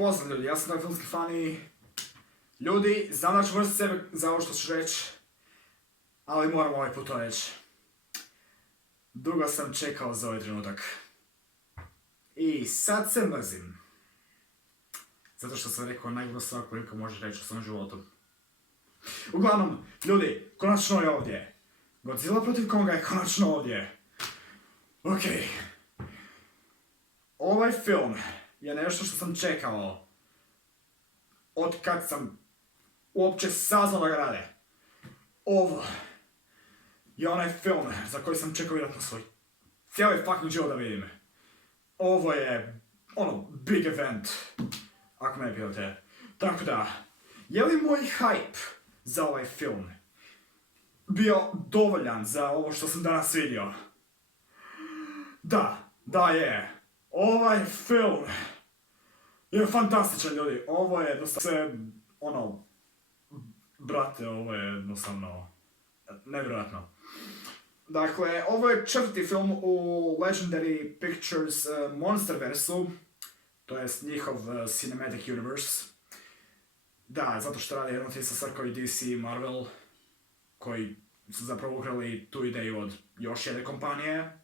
Pozdrav ljudi, ja sam taj filmski fan i... Ljudi, znam da ću vrstiti sebe za ovo što ću reći, ali moram ovaj put to reći. Dugo sam čekao za ovaj trenutak. I sad se mrzim. Zato što sam rekao najgore stvar koju ikad može reći u svom životu. Uglavnom, ljudi, konačno je ovdje. Godzilla protiv Konga je konačno ovdje. Okej. Ovaj film je nešto što sam čekao od kad sam uopće saznao da ga rade. Ovo je onaj film za koji sam čekao vjerojatno svoj cijeli fucking život da vidim. Ovo je big event, ako me pitate. Tako da, je li moj hype za ovaj film bio dovoljan za ovo što sam danas vidio? Da je. Ovaj film je fantastičan, ljudi. Ovo je brate, ovo je jednostavno nevjerojatno. Dakle, ovo je četvrti film u Legendary Pictures Monsterverse-u, to jest njihov Cinematic Universe. Da, zato što rade jedno te sa Srkovi DC i Marvel, koji su zapravo ukrali tu ideju od još jedne kompanije,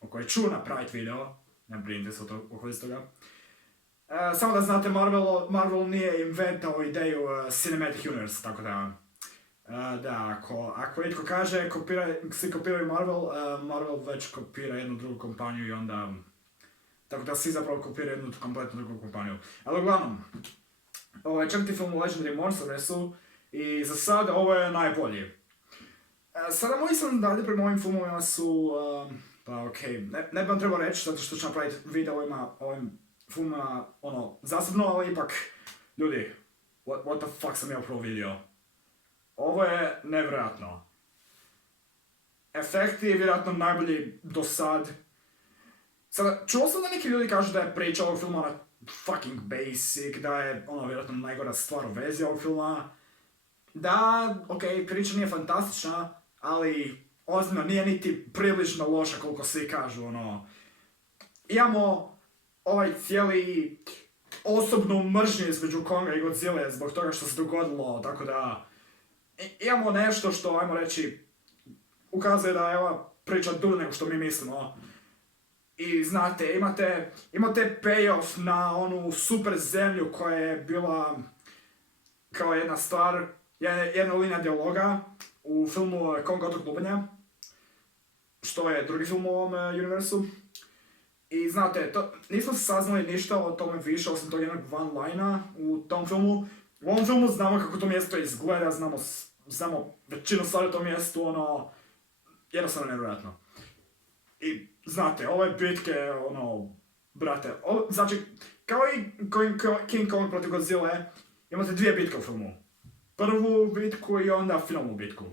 o kojoj ću napraviti video, ne brinite se oko toga. Samo da znate, Marvel nije inventao ideju Cinematic Universe, tako da... ako itko kaže svi kopiraju Marvel, Marvel već kopira jednu drugu kompaniju i onda... Tako da svi zapravo kopiraju jednu kompletnu drugu kompaniju. Ali uglavnom, ovo je četvrti film u Legendary Monsterverse-u i za sad ovo je najbolji. Sada moji sam dalje prema ovim filmovima su... pa okej, ne bi vam trebao reći zato što ću napraviti video ovim filmima zasebno, ali ipak, ljudi, what the fuck sam ja upravo vidio. Ovo je nevjerojatno. Efekti je vjerojatno najbolji do sad. Sada, čuo sam da neki ljudi kažu da je priča ovog filma fucking basic, da je vjerojatno najgora stvar u vezi ovog filma. Da, okej, priča nije fantastična, ali ozbiljno nije niti približno loša koliko svi kažu, Imamo ovaj cijeli osobnu mržnju između Konga i Godzilla zbog toga što se dogodilo, tako da... Imamo nešto što, ajmo reći, ukazuje da je ova priča dulja nego što mi mislimo. I znate, imate payoff na onu super zemlju koja je bila kao jedna stvar, jedna linija dijaloga u filmu Kong otok lubanja, što je drugi film u ovom universu. I znate, nismo saznali ništa o tome više osim tog jednog one-lina u tom filmu. U ovom filmu znamo kako to mjesto izgleda, znamo većinu stvari o tom mjestu, jednostavno nevjerojatno. I znate, ove bitke, brate, znači, kao i King Kong protiv Godzilla, imate dvije bitke u filmu. Prvu bitku i onda finalnu bitku.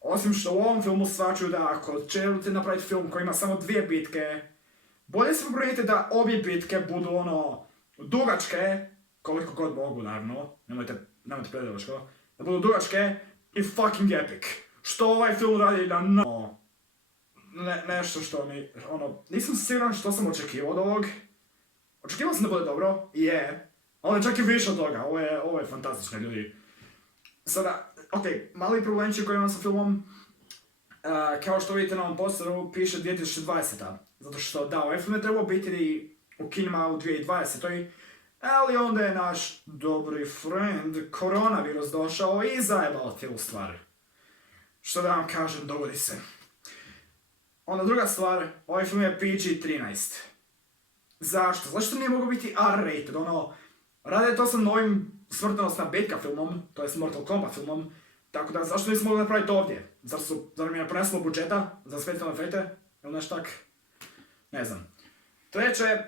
Osim što u ovom filmu shvaćaju da ako želite napraviti film koji ima samo dvije bitke, bolje se pobrinite da obje bitke budu dugačke, koliko god mogu, naravno, nemojte predavačko, da budu dugačke i fucking epic. Što ovaj film radi na nešto što mi, nisam siguran što sam očekivao od ovog. Očekivao sam da bude dobro, je, ali čak i više od toga, ovo je fantastično, ljudi. Sada, okej, mali problemčić koji imam sa filmom, kao što vidite na ovom posteru, piše 2020. Zato što da, ovaj film je trebao biti u kinima u 2020. Ali onda je naš dobri friend koronavirus došao i zajebao cijelu stvar. Što da vam kažem, dogodi se. Onda druga stvar, ovaj film je PG-13. Zašto? Zašto nije mogao biti R-rated? Rade to sa novim smrtonosna bitka filmom, to je Mortal Kombat filmom, tako da zašto nismo mogli napraviti ovdje? Zar mi je preneslo budžeta za specijalne efekte? Ili nešto tak? Ne znam. Treće,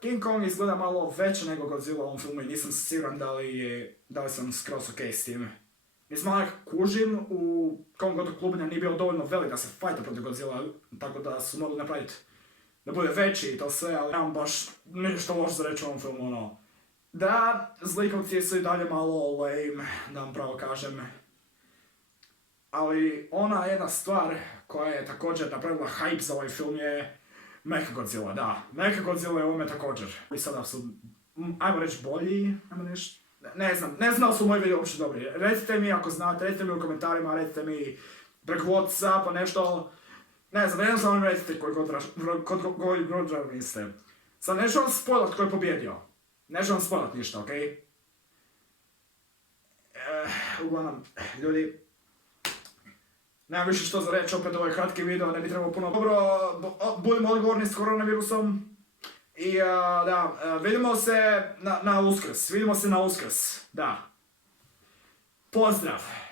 King Kong izgleda malo veće nego Godzilla u ovom filmu i nisam siguran da li sam skroz ok s tim. Mislim, onak kužim, u Kong otok lubanja nije bilo dovoljno velik da se fajta protiv Godzilla, tako da su mogli napraviti da bude veći i to sve, ali nemam baš ništa loše za reći u ovom filmu, Da, zlikovci su i dalje malo lame, da vam pravo kažem. Ali ona jedna stvar koja je također napravila hype za ovaj film je Mechagodzilla, da. Mechagodzilla je ovome također. I sada su ajmo reći bolji, ajmo nešto, ne znam da li su moji video uopće dobri. Recite mi ako znate, recite mi u komentarima, recite mi preko Whatsappa nešto, ne znam, jednostavno mi recite koji god niste. Sad neću vam spoilat tko je pobjedio, neću vam spoilat ništa, okej? Uglavnom, ljudi, nemam više što za reći, opet ovaj kratki video, ne bi trebalo puno. Dobro, budimo odgovorni s koronavirusom. I da, vidimo se na Uskrs, da. Pozdrav!